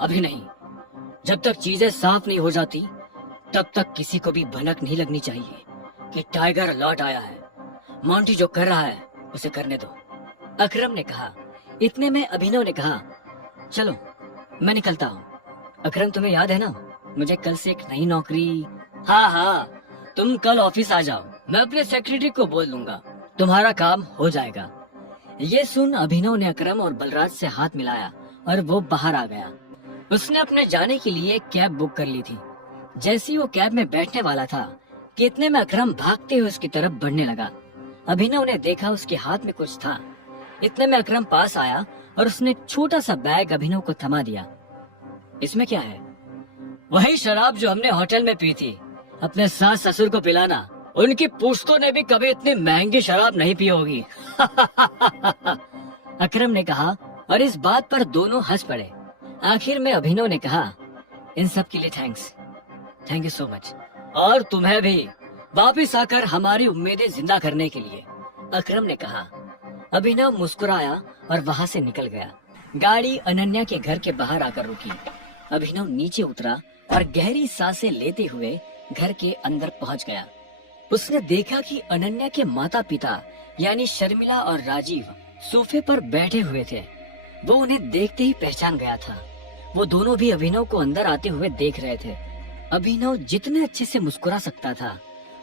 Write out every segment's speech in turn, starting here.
अभी नहीं। जब तक चीजें साफ नहीं हो जाती तब तक किसी को भी भनक नहीं लगनी चाहिए कि टाइगर लौट आया है। मोंटी जो कर रहा है उसे करने दो, अकरम ने कहा। इतने में अभिनव ने कहा, चलो मैं निकलता हूँ। अकरम, तुम्हें याद है ना, मुझे कल से एक नई नौकरी। हाँ, तुम कल ऑफिस आ जाओ, मैं अपने सेक्रेटरी को बोल दूंगा, तुम्हारा काम हो जाएगा। ये सुन अभिनव ने अकरम और बलराज से हाथ मिलाया और वो बाहर आ गया। उसने अपने जाने के लिए कैब बुक कर ली थी। जैसे ही वो कैब में बैठने वाला था कि इतने में अकरम भागते हुए उसकी तरफ बढ़ने लगा। अभिनव ने देखा उसके हाथ में कुछ था। इतने में अकरम पास आया और उसने छोटा सा बैग अभिनव को थमा दिया। इसमें क्या है? वही शराब जो हमने होटल में पी थी। अपने सास ससुर को पिलाना। उनकी पुश्तों ने भी कभी इतनी महंगी शराब नहीं पी होगी। अकरम ने कहा और इस बात पर दोनों हंस पड़े। आखिर में अभिनव ने कहा, इन सब के लिए थैंक यू सो मच, और तुम्हें भी वापिस आकर हमारी उम्मीदें जिंदा करने के लिए, अकरम ने कहा। अभिनव मुस्कुराया और वहाँ से निकल गया। गाड़ी अनन्या के घर के बाहर आकर रुकी। अभिनव नीचे उतरा और गहरी सांसें लेते हुए घर के अंदर पहुँच गया। उसने देखा कि अनन्या के माता पिता यानी शर्मिला और राजीव सोफे पर बैठे हुए थे। वो उन्हें देखते ही पहचान गया था। वो दोनों भी अभिनव को अंदर आते हुए देख रहे थे। अभिनव जितने अच्छे से मुस्कुरा सकता था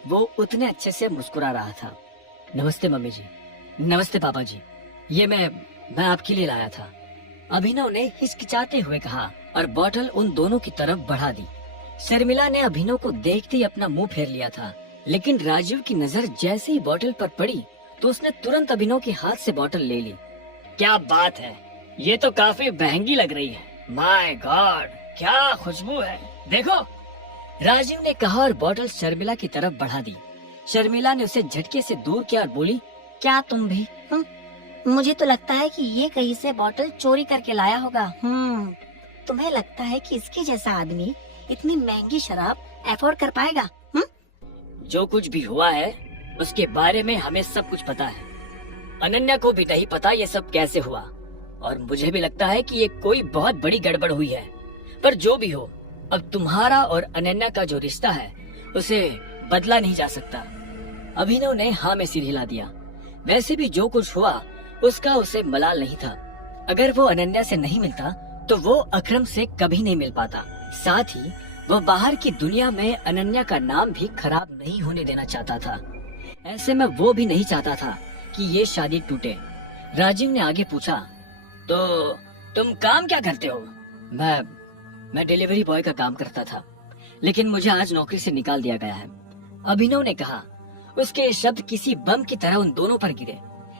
वो उतने अच्छे से मुस्कुरा रहा था। नमस्ते मम्मी जी। नमस्ते पापा जी। ये मैं आपके लिए लाया था, अभिनव ने हिचकिचाते हुए कहा और बोतल उन दोनों की तरफ बढ़ा दी। शर्मिला ने अभिनव को देखते ही अपना मुंह फेर लिया था, लेकिन राजीव की नजर जैसे ही बोतल पर पड़ी तो उसने तुरंत अभिनव के हाथ से बोतल ले ली। क्या बात है, ये तो काफी महंगी लग रही है। माय गॉड, क्या खुशबू है, देखो, राजीव ने कहा और बोतल शर्मिला की तरफ बढ़ा दी। शर्मिला ने उसे झटके से दूर किया और बोली, क्या तुम भी? मुझे तो लगता है कि ये कहीं से बोतल चोरी करके लाया होगा। तुम्हें लगता है कि इसके जैसा आदमी इतनी महंगी शराब अफोर्ड कर पाएगा? जो कुछ भी हुआ है उसके बारे में हमें सब कुछ पता है। अनन्या को भी नहीं पता ये सब कैसे हुआ, और मुझे भी लगता है कि ये कोई बहुत बड़ी गड़बड़ हुई है। पर जो भी हो, अब तुम्हारा और अनन्या का जो रिश्ता है उसे बदला नहीं जा सकता। अभिनव ने हाँ में सिर हिला दिया। वैसे भी जो कुछ हुआ उसका उसे मलाल नहीं था। अगर वो अनन्या से नहीं मिलता तो वो अकरम से कभी नहीं मिल पाता। साथ ही वो बाहर की दुनिया में अनन्या का नाम भी खराब नहीं होने देना चाहता था। ऐसे में वो भी नहीं चाहता था कि ये शादी टूटे। राजीव ने आगे पूछा, तो तुम काम क्या करते हो? मैं डिलीवरी बॉय का काम करता था, लेकिन मुझे आज नौकरी से निकाल दिया गया है, अभिनव ने कहा। उसके ये शब्द किसी बम की तरह उन दोनों पर गिरे।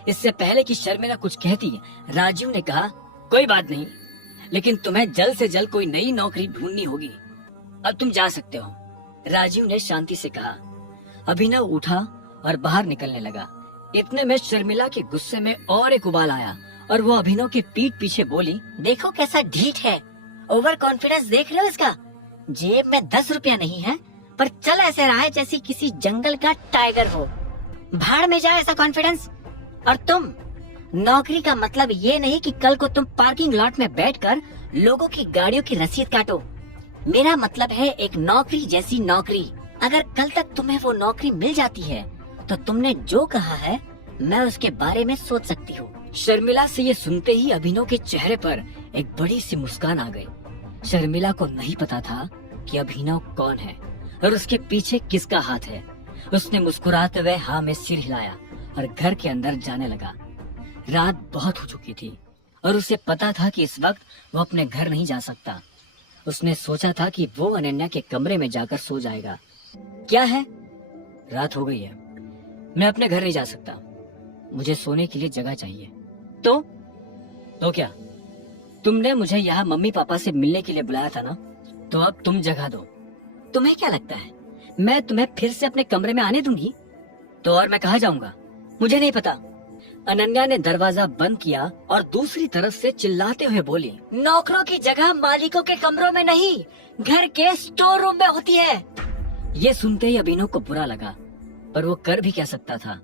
इससे पहले कि शर्मिला कुछ कहती, राजीव ने कहा, कोई बात नहीं, लेकिन तुम्हें जल्द से जल्द कोई नई नौकरी ढूंढनी होगी। अब तुम जा सकते हो, राजीव ने शांति से कहा। अभिनव उठा और बाहर निकलने लगा। इतने में शर्मिला के गुस्से में और एक उबाल आया और वो अभिनव के पीठ पीछे बोली, देखो कैसा ढीठ है, ओवर कॉन्फिडेंस देख रहे हो इसका? जेब में 10 रुपया नहीं है पर चल ऐसे रहा है जैसे किसी जंगल का टाइगर हो। भाड़ में जाए ऐसा कॉन्फिडेंस। और तुम, नौकरी का मतलब ये नहीं कि कल को तुम पार्किंग लॉट में बैठकर लोगों की गाड़ियों की रसीद काटो। मेरा मतलब है एक नौकरी जैसी नौकरी। अगर कल तक तुम्हें वो नौकरी मिल जाती है तो तुमने जो कहा है मैं उसके बारे में सोच सकती हूँ। शर्मिला से ये सुनते ही अभिनव के चेहरे पर एक बड़ी सी मुस्कान आ गई। शर्मिला को नहीं पता था कि अभिनव कौन है और उसके पीछे किसका हाथ है। उसने मुस्कुराते हुए हाँ में सिर हिलाया और घर के अंदर जाने लगा। रात बहुत हो चुकी थी और उसे पता था कि इस वक्त वो अपने घर नहीं जा सकता। उसने सोचा था कि वो अनन्या के कमरे में जाकर सो जाएगा। क्या है, रात हो गई है, मैं अपने घर नहीं जा सकता, मुझे सोने के लिए जगह चाहिए। तो क्या, तुमने मुझे यहाँ मम्मी पापा से मिलने के लिए बुलाया था ना, तो अब तुम जगह दो। तुम्हें क्या लगता है मैं तुम्हें फिर से अपने कमरे में आने दूंगी? तो और मैं कहाँ जाऊंगा, मुझे नहीं पता। अनन्या ने दरवाजा बंद किया और दूसरी तरफ से चिल्लाते हुए बोली, नौकरों की जगह मालिकों के कमरों में नहीं, घर के स्टोर रूम में होती है। ये सुनते ही अभिनव को बुरा लगा, पर वो कर भी क्या सकता था।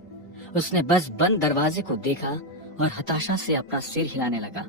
उसने बस बंद दरवाजे को देखा और हताशा से अपना सिर हिलाने लगा।